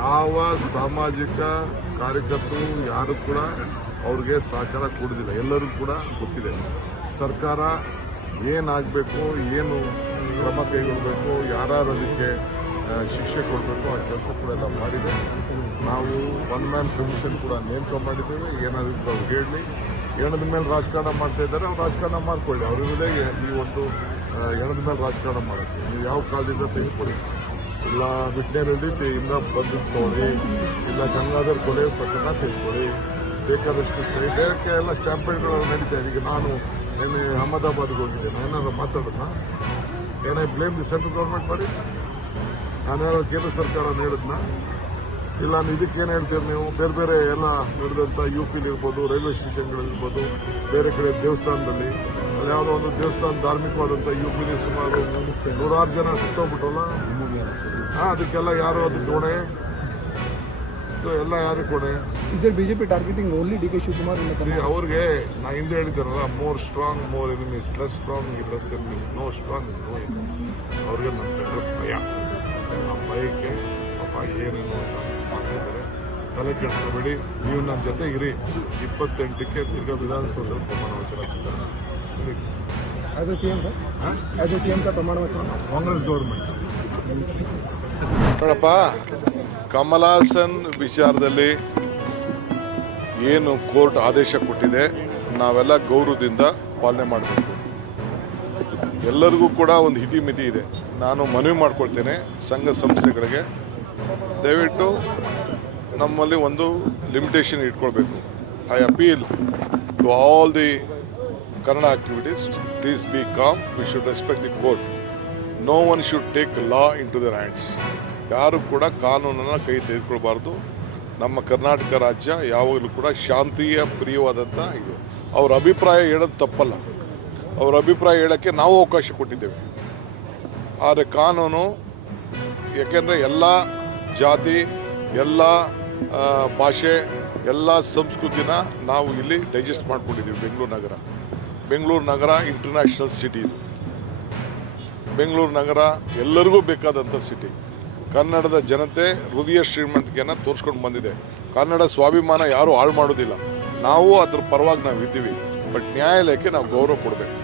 ಯಾವ ಸಾಮಾಜಿಕ ಕಾರ್ಯಕರ್ತರು ಯಾರು ಕೂಡ ಅವ್ರಿಗೆ ಸಹಕಾರ ಕೊಡೋದಿಲ್ಲ. ಎಲ್ಲರಿಗೂ ಕೂಡ ಗೊತ್ತಿದೆ ಸರ್ಕಾರ ಏನಾಗಬೇಕು, ಏನು ಕ್ರಮ ಕೈಗೊಳ್ಳಬೇಕು, ಯಾರು ಅದಕ್ಕೆ ಶಿಕ್ಷೆ ಕೊಡಬೇಕು ಆ ಕೆಲಸ ಕೂಡ ಎಲ್ಲ ಮಾಡಿದೆ. ನಾವು ಒನ್ ಮ್ಯಾನ್ ಕಮಿಷನ್ ಕೂಡ ನೇಮಕ ಮಾಡಿದ್ದೇವೆ. ಏನಾದರೂ ಅವ್ರು ಹೇಳಲಿ, ಹೆಣದ ಮೇಲೆ ರಾಜಕಾರಣ ಮಾಡ್ತಾ ಇದ್ದಾರೆ, ಅವ್ರು ರಾಜಕಾರಣ ಮಾಡ್ಕೊಳ್ಳಿ. ಅವ್ರ ಇರೋದೇ ಈ ಒಂದು ಹೆಣದ ಮೇಲೆ ರಾಜಕಾರಣ ಮಾಡೋಕ್ಕೆ. ನೀವು ಯಾವ ಕಾಲದಿಂದ ತೆಗೆದುಕೊಳ್ಳಿ, ಇಲ್ಲ ವಿಟ್ನೆರೆಡ್ಡಿ ಇಂದ ಬಂದಿದ್ದು ನೋಡಿ, ಇಲ್ಲ ಗಂಗಾಧರ್ ಕೊಲೆ ಪ್ರಕರಣ ತೆಗೆದುಕೊಳ್ಳಿ, ಬೇಕಾದಷ್ಟು ಬೇರೆ ಎಲ್ಲ ಸ್ಟ್ಯಾಂಪೇಡ್ಗಳು ನಡೀತಾ ಇದೆ. ಈಗ ನಾನು ಏನೇ ಅಹಮದಾಬಾದ್ಗೆ ಹೋಗಿದ್ದೆ, ಏನಾದ್ರು ಮಾತಾಡೋಣ, ಏನೈ ಬ್ಲೇಮ್ ದಿ ಸೆಂಟ್ರಲ್ ಗೌರ್ಮೆಂಟ್ ಮಾಡಿ, ನಾನೇನಾದ್ರು ಕೇಂದ್ರ ಸರ್ಕಾರ ಹೇಳಿದ್ನ, ಇಲ್ಲ ಇದಕ್ಕೇನು ಹೇಳ್ತೀರಿ ನೀವು? ಬೇರೆ ಬೇರೆ ಎಲ್ಲ ನಡೆದಂಥ UP ಇರ್ಬೋದು, ರೈಲ್ವೆ ಸ್ಟೇಷನ್ಗಳಿರ್ಬೋದು, ಬೇರೆ ಕಡೆ ದೇವಸ್ಥಾನದಲ್ಲಿ, ಅಲ್ಲಿ ಯಾವುದೋ ಒಂದು ದೇವಸ್ಥಾನ ಧಾರ್ಮಿಕವಾದಂಥ UP ಸುಮಾರು 100 ಜನ ಸಿಕ್ಕೋಗ್ಬಿಟ್ರಲ್ಲ, ಅದಕ್ಕೆಲ್ಲ ಯಾರು ಅದಕ್ಕೆ ಹೊಣೆ? ಎಲ್ಲ ಯಾರಿಗೆ ಕೊನೆ? ಇದರ BJP targeting only DK Shivakumar. ಅವ್ರಿಗೆ ನಾ ಹಿಂದೆ ಹೇಳಿದ್ದಾರಲ್ಲ, more strong more enemies, less strong less enemies, no strong no enemies. ಅವ್ರಿಗೆ ನಮ್ಮ ಕಂಡ್ರೆ ಭಯ. ಆ ಭಯಕ್ಕೆ ಪಾಪ ಏನೇನು ಅಂತ ಮಾಡ್ತಿದ್ದಾರೆ. ತಲೆ ಕೆಡಿಸ್ಕೋಬೇಡಿ, ನೀವು ನನ್ನ ಜೊತೆ ಇರಿ. 28ಕ್ಕೆ ತಿರ್ಗಾ ವಿಧಾನಸೌಧದಲ್ಲಿ ಪ್ರಮಾಣ ವಚನ ಸಿಗ್ತಾರೆ. ಆಸ್ ಎ CM ಸರ್ ಪ್ರಮಾಣ ವಚನ ಕಾಂಗ್ರೆಸ್ ಗೌರ್ಮೆಂಟ್. ನೋಡಪ್ಪ, ಕಮಲ್ ಹಾಸನ್ ವಿಚಾರದಲ್ಲಿ ಏನು ಕೋರ್ಟ್ ಆದೇಶ ಕೊಟ್ಟಿದೆ, ನಾವೆಲ್ಲ ಗೌರವದಿಂದ ಪಾಲನೆ ಮಾಡಬೇಕು. ಎಲ್ಲರಿಗೂ ಕೂಡ ಒಂದು ಹಿತಿಮಿತಿ ಇದೆ. ನಾನು ಮನವಿ ಮಾಡ್ಕೊಳ್ತೇನೆ ಸಂಘ ಸಂಸ್ಥೆಗಳಿಗೆ, ದಯವಿಟ್ಟು ನಮ್ಮಲ್ಲಿ ಒಂದು ಲಿಮಿಟೇಷನ್ ಇಟ್ಕೊಳ್ಬೇಕು. I appeal to all the Kannada activities, please be calm, we should respect the court. No one should take law into their hands. ಯಾರು ಕೂಡ ಕಾನೂನನ್ನು ಕೈ ತೆಗೆದುಕೊಳ್ಬಾರ್ದು. ನಮ್ಮ ಕರ್ನಾಟಕ ರಾಜ್ಯ ಯಾವಾಗಲೂ ಕೂಡ ಶಾಂತಿಯ ಪ್ರಿಯವಾದಂಥ ಇದು. ಅವ್ರ ಅಭಿಪ್ರಾಯ ಹೇಳೋದು ತಪ್ಪಲ್ಲ, ಅವ್ರ ಅಭಿಪ್ರಾಯ ಹೇಳೋಕ್ಕೆ ನಾವು ಅವಕಾಶ ಕೊಟ್ಟಿದ್ದೇವೆ. ಆದರೆ ಕಾನೂನು, ಯಾಕೆಂದರೆ ಎಲ್ಲ ಜಾತಿ, ಎಲ್ಲ ಭಾಷೆ, ಎಲ್ಲ ಸಂಸ್ಕೃತಿನ ನಾವು ಇಲ್ಲಿ ಡೈಜೆಸ್ಟ್ ಮಾಡ್ಕೊಂಡಿದ್ದೀವಿ. ಬೆಂಗಳೂರು ನಗರ ಇಂಟರ್ನ್ಯಾಷನಲ್ ಸಿಟಿ ಇದು. ಬೆಂಗಳೂರು ನಗರ ಎಲ್ಲರಿಗೂ ಬೇಕಾದಂಥ ಸಿಟಿ. ಕನ್ನಡದ ಜನತೆ ಹೃದಯ ಶ್ರೀಮಂತಿಕೆಯನ್ನು ತೋರಿಸ್ಕೊಂಡು ಬಂದಿದೆ. ಕನ್ನಡ ಸ್ವಾಭಿಮಾನ ಯಾರೂ ಹಾಳು ಮಾಡೋದಿಲ್ಲ. ನಾವು ಅದ್ರ ಪರವಾಗಿ ನಾವು ಇದ್ದೀವಿ. ಬಟ್ ನ್ಯಾಯಾಲಯಕ್ಕೆ ನಾವು ಗೌರವ ಕೊಡಬೇಕು.